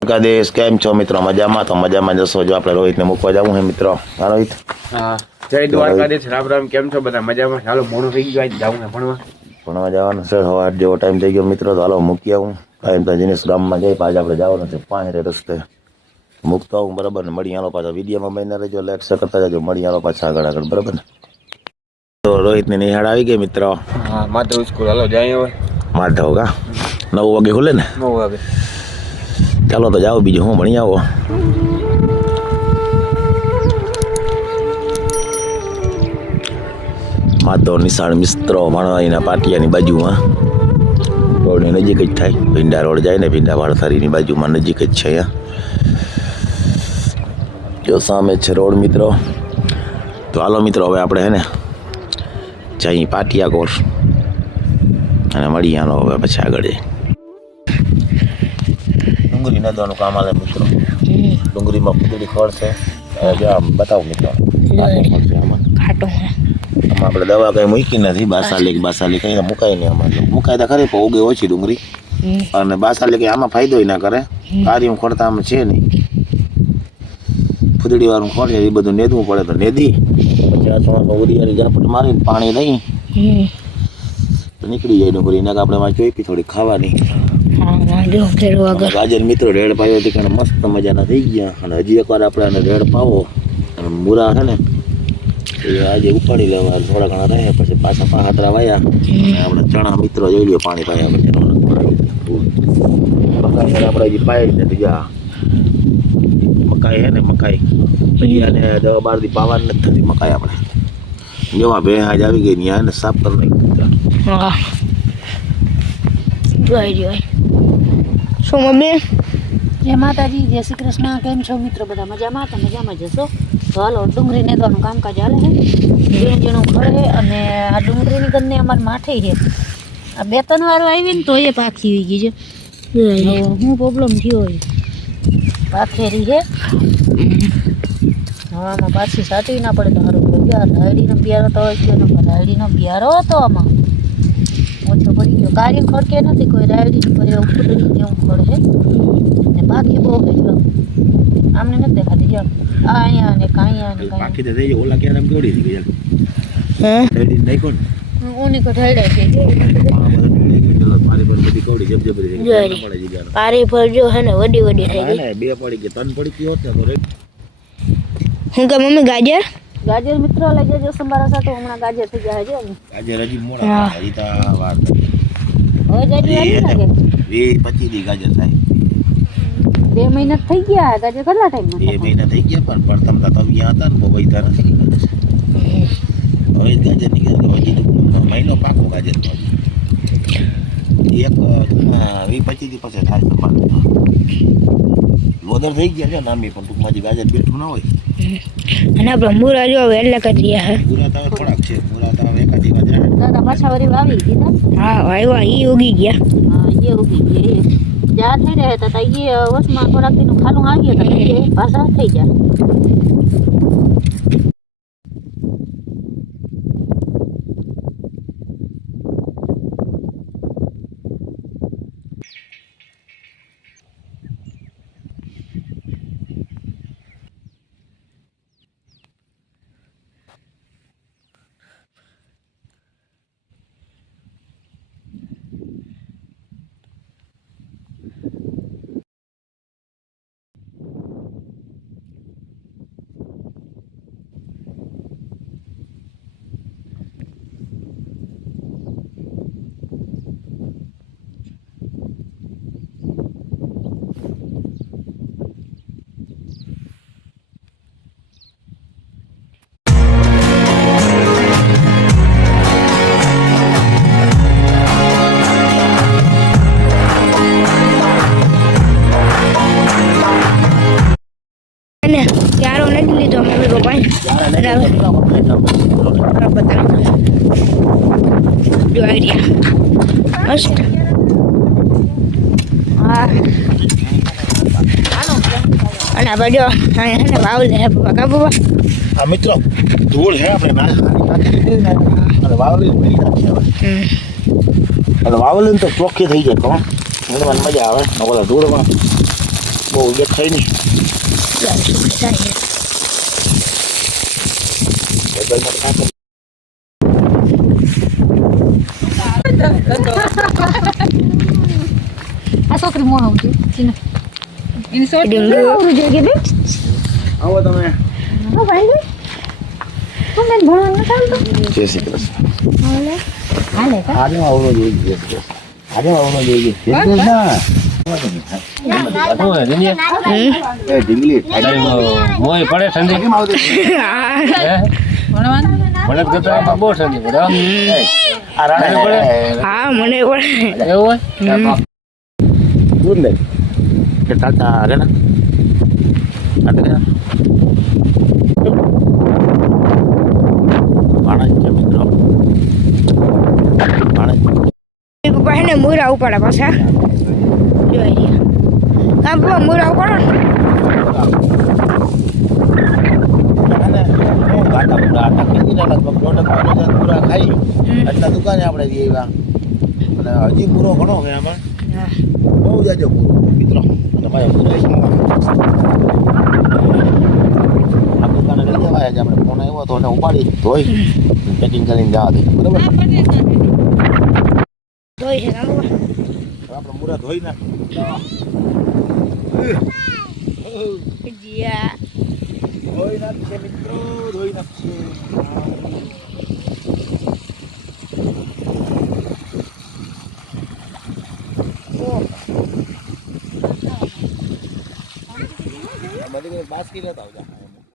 દેશ કેમ છો મિત્રો? મજામાં? તો મજામાં જશો. જો આપણે રોહિતને મૂકવા જવું હે મિત્રો. હા રોહિત, હા, જય દ્વારકાધીશ. રામ રામ. કેમ છો બધા? મજામાં? ચાલો, મોડું થઈ ગયું, જવું હે ભણવા જવાનું છે. સવાર જેવો ટાઈમ થઈ ગયો મિત્રો. તો હાલો મૂકી આવું. ટાઈમ તો જીનિસ ગામમાં જઈ પાછા આપણે જવાનું છે પાંચ રસ્તે મૂકતો આવું. બરાબર ને? મળી આલો પાછા વિડીયોમાં બહીને રહેજો, લાઈક શેર કરતા જજો. મળી આલો પાછા આગળ બરાબર ને? તો રોહિતની નિહાળ આવી ગઈ મિત્રો. હા, માધવ સ્કૂલ. હાલો જાય હવે. માધવ કા 9 વાગે ખુલે ને? 9 વાગે. ચાલો તો જાઓ, બીજું હું ભણી આવો. માધવ નિશાળ મિત્રો ભણવાના પાટિયાની બાજુમાં રોડની નજીક જ થાય. ભીંડા રોડ જાય ને, ભીંડા વાળથારીની બાજુમાં નજીક જ છે. અહીંયા જો સામે છે રોડ મિત્રો. તો હાલો મિત્રો, હવે આપણે હે ને જઈ પાટિયા કોર્સ અને મળી આનો હવે પછી આગળ જઈ. ડુંગળી નાદવાનું કામ આવે મિત્રો. ડુંગળીમાં પૂતળી ખોળ છે. બતાવો મિત્રો. આમાં આપણે દવા કઈ મૂકી નથી. બાસાલી કઈ મુકાય નહીં. આમાં મુકાય તો ખરી પણ ઉગે ઓછી ડુંગળી. અને બાસાલી કઈ આમાં ફાયદો ના કરે. કાર્ય ખોડતા આમાં છે નહીં. ફૂદડી વાળું ખોળ એ બધું નેદવું પડે તો નેદી પછી આ ચોમાસા ઉરિયાની ઝાપટ મારીને પાણી લઈ તો નીકળી જાય ડુંગળી. નાક આપણે માં ચોઈપી થોડી ખાવાની. ગાજર મિત્રો રેડ પાયો હતી કારણ મસ્ત મજાના થઈ ગયા. અને હજી એકવાર આપણે આને રેડ પાવો અને મૂરા છે ને એ આજે ઉપાડી લેવા. થોડા ઘણા રહે પછી પાછા પાહાતરા વાયા. આપણે ચણા મિત્રો જોઈ લ્યો પાણી પાયા પછી મકાઈ આપણે હજી પાય જ નથી. જા મકાઈ હે ને, મકાઈ પછી આને દવા બારથી પાવાની નથી થતી મકાઈ. આપણે જેવા ભેંસ આજ આવી ગઈ ત્યાં એને સાફ કરી નાખી. શું મમ્મી? જય માતાજી, જય શ્રી કૃષ્ણ. કેમ છો મિત્રો? બધા મજામાં? તો મજામાં જશો. તો હાલો, ડુંગળી નેદવાનું કામકાજ હાલે છે. ઝીણું ખડે અને આ ડુંગળીની ગંદને અમારે માઠે છે. આ 2-3 વાર આવી ને તો એ પાખી હોઈ ગઈ છે. શું પ્રોબ્લેમ થયો હોય? પાખેરી છે. હવામાં પાછી સાચવી ના પડે તો સારું પડે. રાયડીનો બિયારો તો હોય ગયો નંબર. રાયડીનો બિયારો હતો આમાં ઓછો પડી ગયો. કાર્ય ખડકે નથી કોઈ. રાયડી પર એવું ફૂટડી એવું ખડે છે ને પાખી બહુ ગયો. આમને નથી દેખાતી. જાઓ આ અહીંયા ને કાંયા ને પાખી તો થઈ જાય. ઓલા ક્યારે કેવડી થઈ ગઈ? હે રેડી નહીં કોણ ઊની કો ઢળાઈ ગઈ છે. પારી પર જો હે ને વડી થઈ ગઈ. 2 પડી ગઈ, 3 પડી ગઈ હોત ને તો હું કે મમ્મી ગાજર ગાજર મિત્રો લઈ જજો સંભારા સાથે. હમણાં ગાજર થઈ ગયા છે. ગાજર હજી મોડા હજી તો વાર હવે ગાજર આવી લાગે 20-25 દી ગાજર થાય. 2 મહિના થઈ ગયા. ગાજર કેટલા ટાઈમ 2 મહિના થઈ ગયા પણ પ્રથમ તો અહીંયા હતા ને બહુ વૈતા નથી. હવે ગાજર નીકળે હજી તો મહિનો પાકો ગાજર તો 20-25 દી પછી થાય. સંભાળ લોદર થઈ ગયા છે નામી પણ ટૂંકમાં જે ગાજર બેઠું ના હોય. અને આપણે મૂરા જો એટલે કરી રહ્યા હે. પૂરા તો થોડાક છે. પૂરા તો હવે એકાદી વાર જાય. દાદા પાછા વળી વાવી દીધા. હા વાયવા ઈ ઉગી ગયા. હા એ ઉગી ગયા. જા થઈ રહ્યા હતા એ વર્ષમાં થોડાક દીનું ખાલું આવી હતા એ પાછા થઈ ગયા. ચારો નથી લીધો મમ્મી પપ્પા. જો આઈડિયા મસ્ત. હા અને આ બાજુ અહીંયા વાવલે હે પપ્પા. કા પપ્પા? આ મિત્રો ધૂળ હે આપણે અને વાવલી ઉડી નાખી હવે. અને વાવલી તો ચોખ્ખી થઈ જાય. કોણ મજા આવે ઓલા ધૂળમાં બહુ દેખાય નહીં. મોબાઈલમાં તો કાંઈ આ છોકરી મોણ આવતી ચીને આવો તમે જય શ્રી કૃષ્ણ. હાલે આજે આવડો જોઈએ જય શ્રી કૃષ્ણ. આજે આવડો જોઈએ જય શ્રી કૃષ્ણ. એ ઢીંગલી મોય પડે ઠંડી કેમ આવતી મને ગતરામાં બહુ ઠંડી પડે આ રાણા પડે હા મને પણ એવું હોય દૂધ નહીં કે ટાટા આગળ ના પાણા છે મિત્રો પાણા પપ્પા હે ને મુરા ઉપાડા પાછા જોઈ રહ્યા કામ પપ્પા મુરા ઉપાડો ગાટા પૂરા આટા ખેતી ના લગભગ પૂરા ખાઈ એટલા દુકાને આપણે જઈએ અને હજી પૂરો ઘણો હોય આમાં બહુ જાજો પૂરો મિત્રો તમારે પૂરો આ દુકાને લઈ જવાય આજે આપણે ફોન આવ્યો તો એને ઉપાડી ધોઈ પેકિંગ કરીને જવા દે બરાબર જોઈ છે કામ પપ્પા આપણે પૂરા ધોઈ જીયા ધોઈ નાખશે મિત્રો ધોઈ નાખશે બાસ્કી લેતા આવજા